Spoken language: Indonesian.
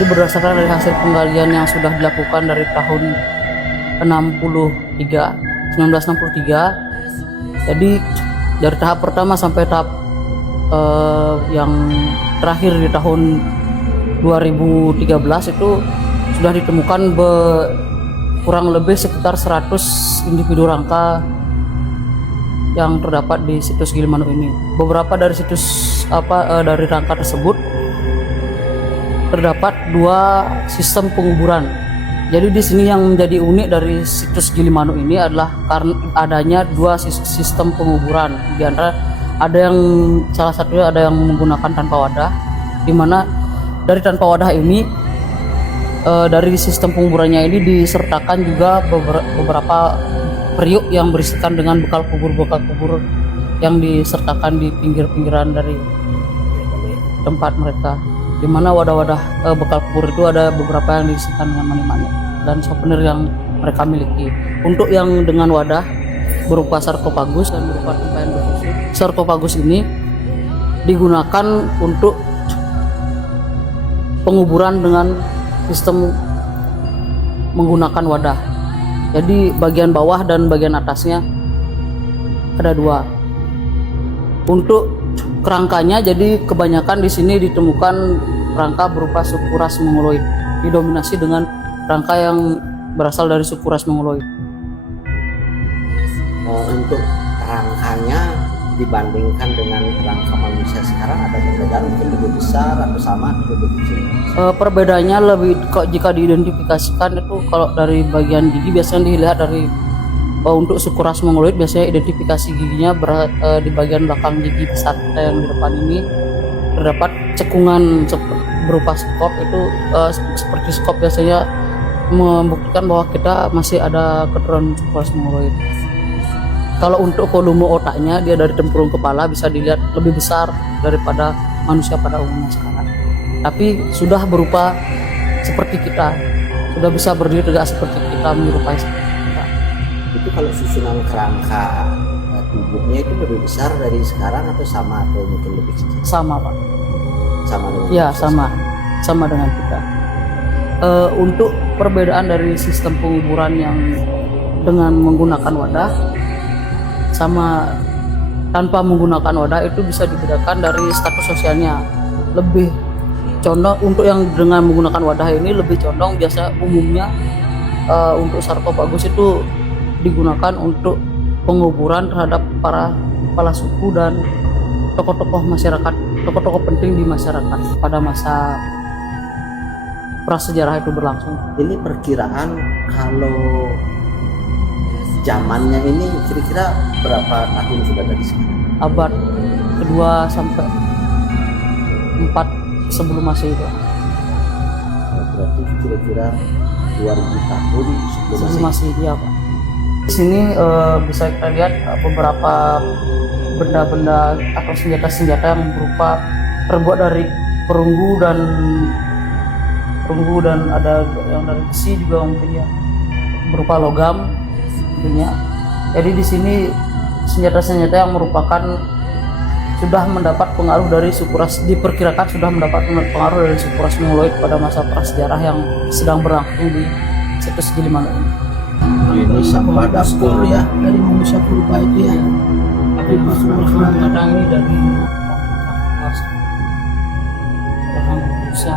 Jadi berdasarkan dari hasil penggalian yang sudah dilakukan dari tahun 1963, jadi dari tahap pertama sampai tahap yang terakhir di tahun 2013 itu sudah ditemukan kurang lebih sekitar 100 individu rangka yang terdapat di situs Gilimanuk ini. Beberapa dari dari rangka tersebut terdapat 2 sistem penguburan. Jadi di sini yang menjadi unik dari situs Gilimanuk ini adalah karena adanya 2 sistem penguburan. Di antara salah satunya ada yang menggunakan tanpa wadah, di mana dari tanpa wadah ini dari sistem penguburannya ini disertakan juga beberapa periuk yang berisikan dengan bekal kubur yang disertakan di pinggir-pinggiran dari tempat mereka, di mana wadah-wadah bekal kubur itu ada beberapa yang diisikan dengan mani-mani dan souvenir yang mereka miliki. Untuk yang dengan wadah berupa sarkofagus dan berupa tempayan berfungsi, sarkofagus ini digunakan untuk penguburan dengan sistem menggunakan wadah. Jadi bagian bawah dan bagian atasnya ada 2. Untuk kerangkanya, jadi kebanyakan di sini ditemukan rangka berupa suku ras mongoloid, didominasi dengan rangka yang berasal dari suku ras mongoloid. Untuk rangkanya dibandingkan dengan rangka manusia sekarang ada perbedaan, mungkin lebih besar atau sama atau lebih kecil? Perbedaannya jika diidentifikasikan itu kalau dari bagian gigi biasanya dilihat dari untuk suku ras mongoloid biasanya identifikasi giginya di bagian belakang gigi besar kita yang di depan ini terdapat cekungan berupa skop. Itu seperti skop biasanya membuktikan bahwa kita masih ada keturunan suku ras mongoloid. Kalau untuk volume otaknya, dia dari tempurung kepala bisa dilihat lebih besar daripada manusia pada umumnya sekarang. Tapi sudah berupa seperti kita, sudah bisa berdiri tegak seperti kita, menyerupai seperti kita. Itu kalau susunan kerangka tubuhnya itu lebih besar dari sekarang atau sama atau mungkin lebih kecil? Sama, Pak. Sama dengan Ya, sama dengan kita. Untuk perbedaan dari sistem penguburan yang dengan menggunakan wadah sama tanpa menggunakan wadah itu bisa dibedakan dari status sosialnya. Lebih condong untuk yang dengan menggunakan wadah ini lebih condong biasa umumnya untuk sarkofagus itu digunakan untuk penguburan terhadap para kepala suku dan tokoh-tokoh masyarakat, tokoh-tokoh penting di masyarakat pada masa prasejarah itu berlangsung. Ini perkiraan kalau zamannya ini kira-kira berapa tahun sudah dari sekarang? Abad kedua sampai 4 sebelum Masehi itu. Berarti kira-kira 2000 tahun sebelum Masehi ya, Pak. Di sini bisa kita lihat beberapa benda-benda atau senjata-senjata yang berupa terbuat dari perunggu dan ada yang dari besi juga mungkin ya, berupa logam tentunya. Jadi di sini senjata-senjata yang merupakan sudah mendapat pengaruh dari suku ras, diperkirakan sudah mendapat pengaruh dari suku ras mongoloid pada masa prasejarah yang sedang berlangsung di situs Gilimanuk ini. Ini sampah dapur ya dari manusia purba itu ya. Tapi kadang ini dari bahan busa